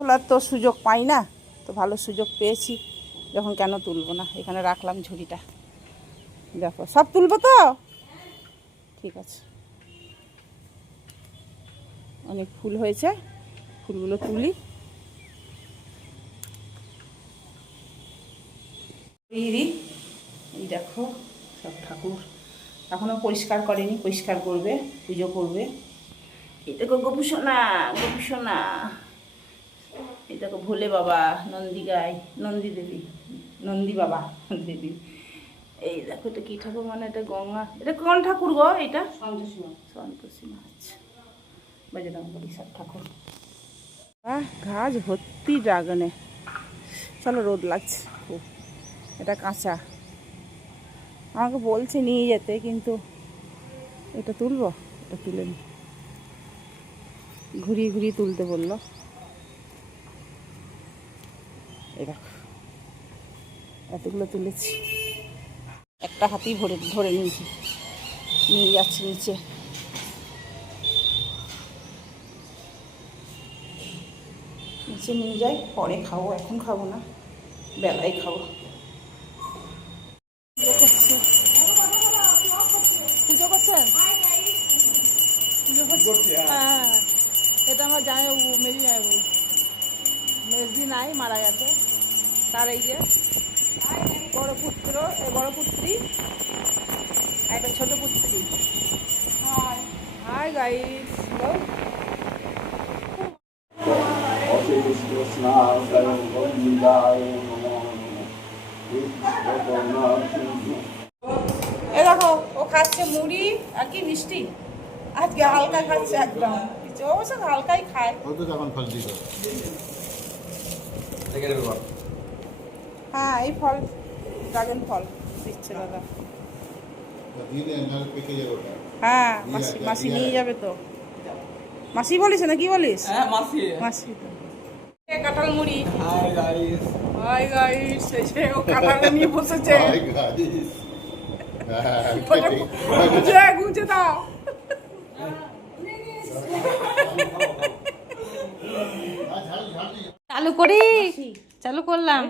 তোলার তো সুযোগ পাই না, তো ভালো সুযোগ পেয়েছি যখন কেন তুলবো না। এখানে রাখলাম ঝুড়িটা, দেখো সব তুলবো তো, ঠিক আছে। অনেক ফুল হয়েছে, ফুলগুলো তুলি। এই দেখো সব ঠাকুর এখনো পরিষ্কার করেনি, পরিষ্কার করবে, পুজো করবে। এই দেখো গোপুসোনা, গোপুসোনা। এই দেখো ভোলে বাবা, নন্দী গাই, নন্দী দেবী, নন্দী বাবা দেবী। এই দেখো এটা কি ঠাকুর, মানে এটা গঙ্গা, এটা কোন ঠাকুর গো? এটা সন্তোষীমা, সন্তোষীমা। আচ্ছা, বজরংবলী সব ঠাকুর। ঘাস ভর্তি ড্রাগনে। চলো, রোদ লাগছে খুব, এটা কাঁচা। আমাকে বলছে নিয়ে যেতে, কিন্তু এটা তুলবো, এটা তুলে নি, ঘুরিয়ে ঘুরিয়ে তুলতে বললো। এই দেখো এতগুলো তুলেছি, একটা হাতেই ধরে নিয়েছি, নিয়ে যাচ্ছি নিচে। নিচে নিয়ে যাই, পরে খাবো, এখন খাবো না, বেলায় খাবো। পুজো করছেন? পুজো করছে? হ্যাঁ, এটা আমার জামাইবাবু, মেজি জামাইবাবু। মেজদি নাই, মারা গেছে। তার এই যে বড় পুত্র, বড় পুত্রী, একটা ছোট পুত্রী। হাই গাইস, এ দেখো ও খাচ্ছে মুড়ি আর কি মিষ্টি, আজকে হালকা খাচ্ছে একদম, ও সব হালকাই খায়। হ্যাঁ, এই ফল ড্রাগন ফল দিচ্ছে দাদা। হ্যাঁ, মাসি, মাসি নিয়ে যাবে তো। মাসি বলিস না, কি বলিস? মাসি, মাসি তো। কাঁঠাল মুড়ি। হাই গাইস, হাই গাইস, এসে ও কাঁঠাল নিয়ে বসেছে। হাই গাইস, গুজে গুজে দাও। চালু করি, চালু করলাম।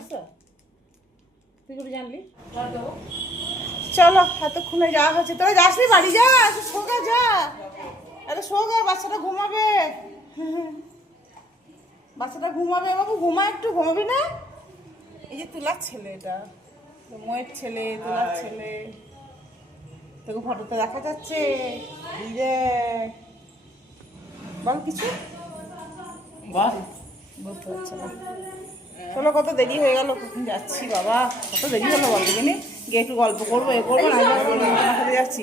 তুই করে জানলি? চলো, এতক্ষণে যাওয়া হচ্ছে, তোরা যাসনি বাড়ি? যা, শোগা যা, আরে শোগা, বাচ্চাটা ঘুমাবে, বাচ্চাটা ঘুমাবে। বাবু ঘুমা, একটু ঘুমাবি না? এই যে তুলার ছেলে, এটা ময়ের ছেলে, তুলার ছেলে, তোকে ফটোতে দেখা যাচ্ছে। এই যে বল কিছু, বলতে পারছে না। চলো, কত দেরি হয়ে গেল, কখন যাচ্ছি বাবা, কত দেরি হলো বল দেখিনি। গিয়ে একটু গল্প করবো, এ করবো না, যাচ্ছি।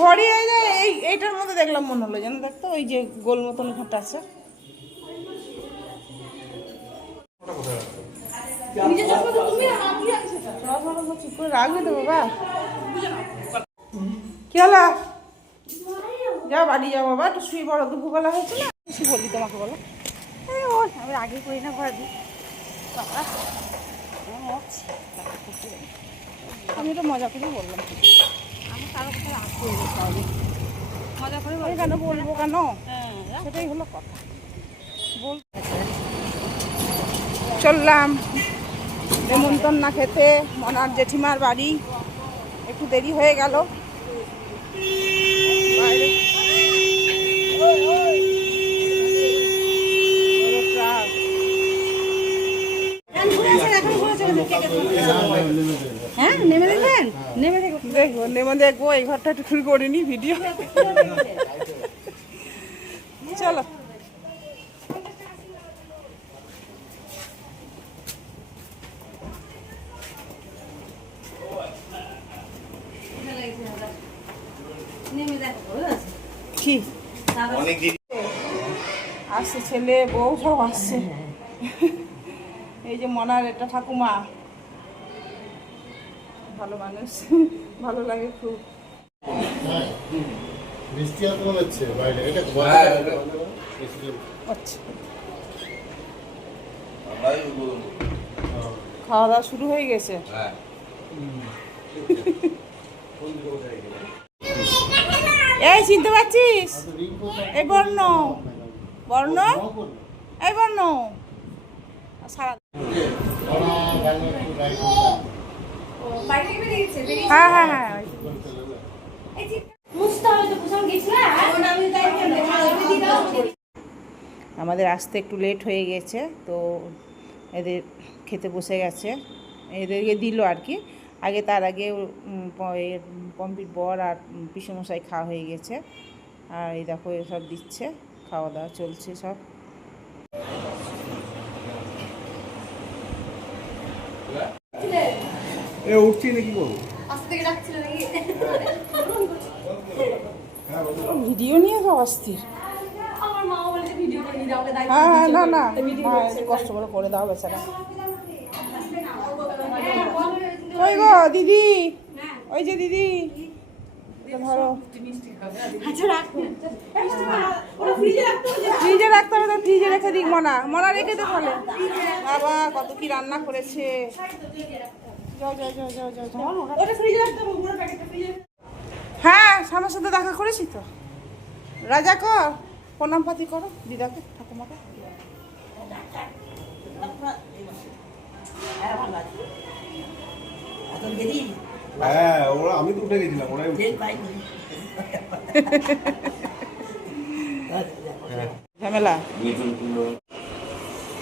ঘড়ি এইটার মধ্যে দেখলাম, মনে হলো যেন, দেখতো ওই যে গোল মতন ঘরটা আছে। চুপ করে রাখবে তো বাবা। কি হলো? যাও বাড়ি যাও বাবা, একটু শুয়ে পড়ো, দুপুরবেলা হয়েছে না। কিছু বলি তোমাকে, বলো। আমি আগে করি না ঘরে দিই। আমি তো মজা করে বললাম, আমি কারো কথা রাগ করি না, তাহলে মজা করে বলি। কেন বলবো, কেন? হ্যাঁ, সেটাই হলো কথা। বল, চললাম নেমন্তন্ন না খেতে মনার জেঠিমার বাড়ি। একটু দেরি হয়ে গেল। বাইরে হ্যাঁ, নেমে দেখবেন, নেমে দেখবো, নেমে দেখবো। এই ঘরটা একটু শুরু করিনি ভিডিও। চলো, কি আসছে, ছেলে বউ সব আসছে। এই যে মনার এটা ঠাকুমা, ভালো মানুষ, ভালো লাগে খুব। আচ্ছা, খাওয়া দাওয়া শুরু হয়ে গেছে। এই চিনতে পারছিস? এই বর্ণ বর্ণ, এই বর্ণ সারা হ্যাঁ হ্যাঁ হ্যাঁ আমাদের আসতে একটু লেট হয়ে গেছে, তো এদের খেতে বসে গেছে, এদেরকে দিল আর কি। আগে তার আগে পম্পির বর আর পিসমশাই খাওয়া হয়ে গেছে, আর এই দেখো এসব দিচ্ছে, খাওয়া দাওয়া চলছে সব। উঠছি নাকি করবো ভিডিও নিয়ে সব অস্থির। হ্যাঁ হ্যাঁ না না কষ্ট করে দাও বেচারা। ওই গো দিদি, ওই যে দিদি ধরো, ফ্রিজে রাখতে হবে তো, ফ্রিজে রেখে দিক। মনা রেখে দে ফলে। বাবা কত কি রান্না করেছে। হ্যাঁ সামনের সাথে দেখা করেছি তো। রাজা কর, প্রণাম পাতি করো দিদাকে, ঠাকুমাকে। হ্যাঁ ওরা, আমি তো উঠে গেছিলাম, ওরাই ঝামেলা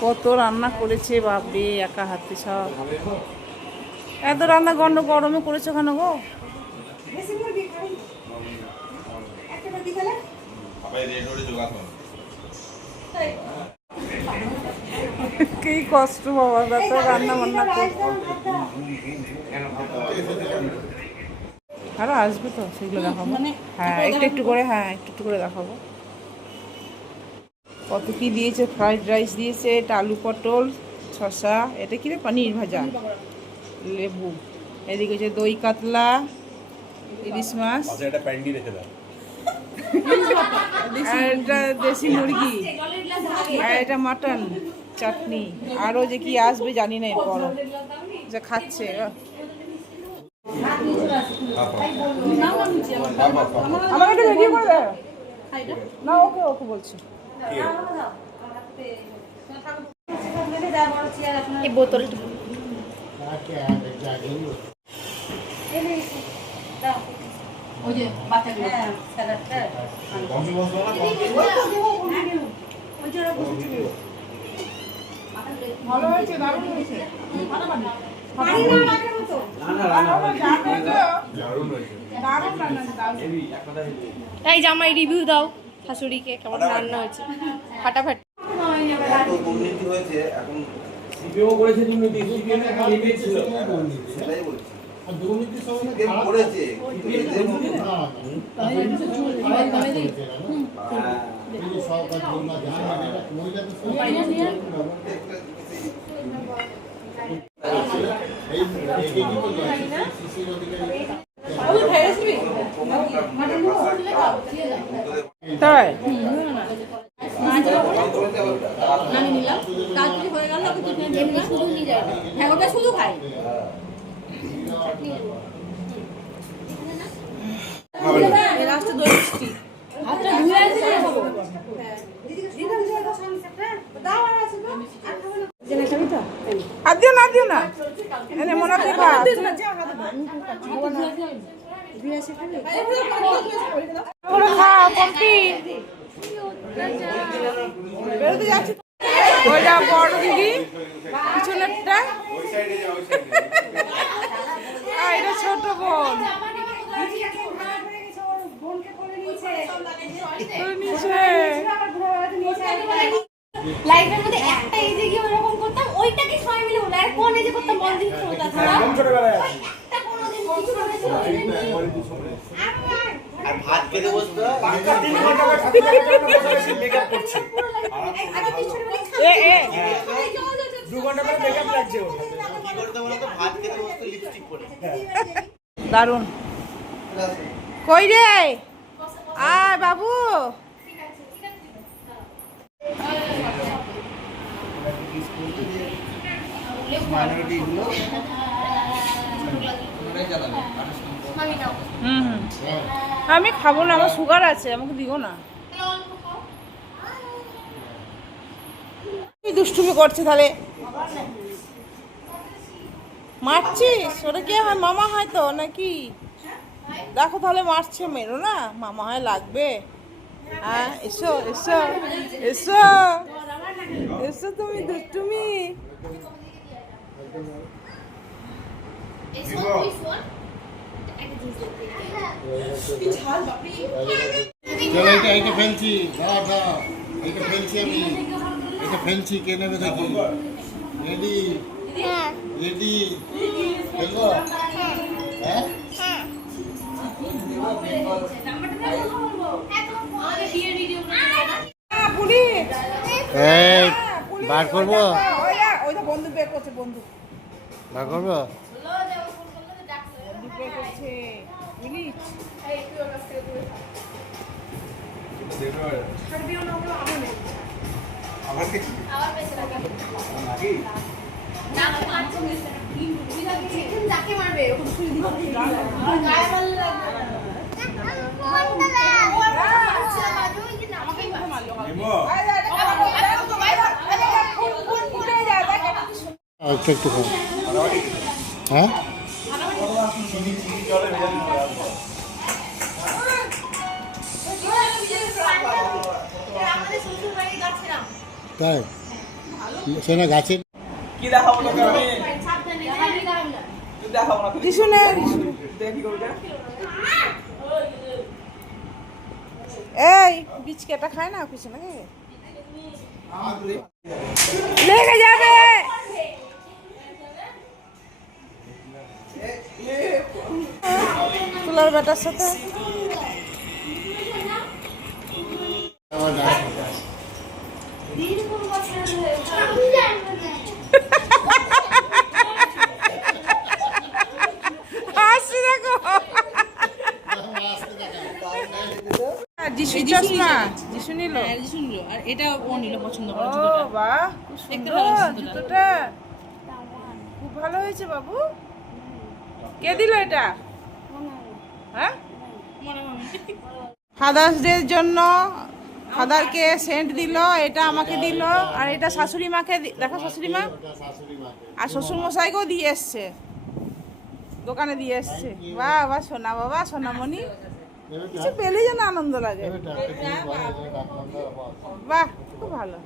কত রান্না করেছে বাপরে, একা হাতে সব। এত রান্না গরমে করেছো কেন গো? কি কষ্ট বাবা, এত রান্না বান্না করতে। আরো আসবে তো, সেগুলো দেখাবো। হ্যাঁ একটু একটু করে, হ্যাঁ একটু একটু করে দেখাবো। কত কি দিয়েছে, ফ্রাইড রাইস দিয়েছে, এটা আলু পটল শসা, এটা কি রে, পনির ভাজা, লেবু, এদিকে হচ্ছে দই কাতলা, ইলিশ মাছ, এটা প্যান্ডি রেখে দাও। আর এটা দেশি মুরগি, আর এটা মাটন, চাটনি, আরও যে কি আসবে জানি না এরপর, যা খাচ্ছে। আমাকে একটু রেডি করে দেয় না, ওকে ওকে বলছি। এই বোতলটা ওই যে বাচ্চাগুলো ভালো হয়েছে, দারুণ হয়েছে। এই জামাই রিভিউ দাও শাশুড়িকে, কেমন রান্না হয়েছে ফাটাফাটি। দুর্নীতি হয়েছে এখন, সিপিও করেছে দুর্নীতি, সিপিএম একটা লিমিট ছিল, সেটাই বলছি। আর দুর্নীতির সঙ্গে কে করেছে কিন্তু এদের মধ্যে সরকার জন্য জানা মহিলা তো শিশির অধিকারী তাই শুধু খাই লাস্টে দই মিষ্টি। আর দিও না, দিও না, এনে মনে হয় খা। খা পম্পি, বেরোতে যাচ্ছি। ওইটা বড় দিদি, পিছনেরটা, আর এটা ছোট বোন। লাইফের মধ্যে একটা এজে গিয়ে ওরকম করতাম, ওইটাকে সবাই মিলে বলে, আর কোন এজে করতাম বল দিন ওটা ছাড়া ছোটবেলায় আছে। একটা কোনোদিন কিছু করেছিল আর ভাত খেতে বসতো, 3 ঘন্টা বা 7 ঘন্টা বসে মেকআপ করছে, এ এ 2 ঘন্টা পরে মেকআপ লাগছে ওর। কি করতে বলতো, ভাত খেতে বসতো লিপস্টিক পরে। দারুন। কই রে, আয় বাবু। আমি খাবো না, আমার সুগার আছে, আমাকে দিও না। দুষ্টুমি করছে তাহলে মারছিস ওটা কে হয় মামা হয় তো নাকি দেখো তাহলে মারছে মেরো না মামা হয় লাগবে হ্যাঁ এসো এসো এসো এসো তুমি দুষ্টুমি চলো এইটা ফেলছি দাঁড়া দাঁড়া এইটা ফেলছি আমি এটা ফেলছি কে নেবে দেখি রেডি রেডি ফেলবো হ্যাঁ পুরি এই বার করবো ওইটা বন্দুক বের করছে বন্দুক বার করবো বন্দুক বের করছে পুলিশ আবার কি নাকি যাকে মারবে ওকে ছুরি দিবে গায়ে ভালো লাগবে নিমো একটু একটু খাও হ্যাঁ চিনি জলে ভেজে নিতে হবে। তাই সেটা গাছের কি দেখাবো তোকে আমি তুই দেখাবো না তুই দিশু নে দেখি করবে এই বীজ কেটা খায় না কিছু নাকি লেগে যাবে তুলার বেটার সাথে হাসি দেখো যিশু চশমা যিশু নিল আর এটা ও নিল পছন্দ ও করে বাহ খুব সুন্দর জুতোটা খুব ভালো হয়েছে বাবু কে দিল এটা হ্যাঁ ফাদার্স ডে জন্য ফাদারকে সেন্ট দিল এটা আমাকে দিল আর এটা শাশুড়ি মাকে দেখো শাশুড়ি মা আর শ্বশুর মশাইকেও দিয়ে এসছে দোকানে দিয়ে এসছে বাহ বাহ সোনা বাবা সোনামণি কিছু পেলে যেন আনন্দ লাগে বাহ খুব ভালো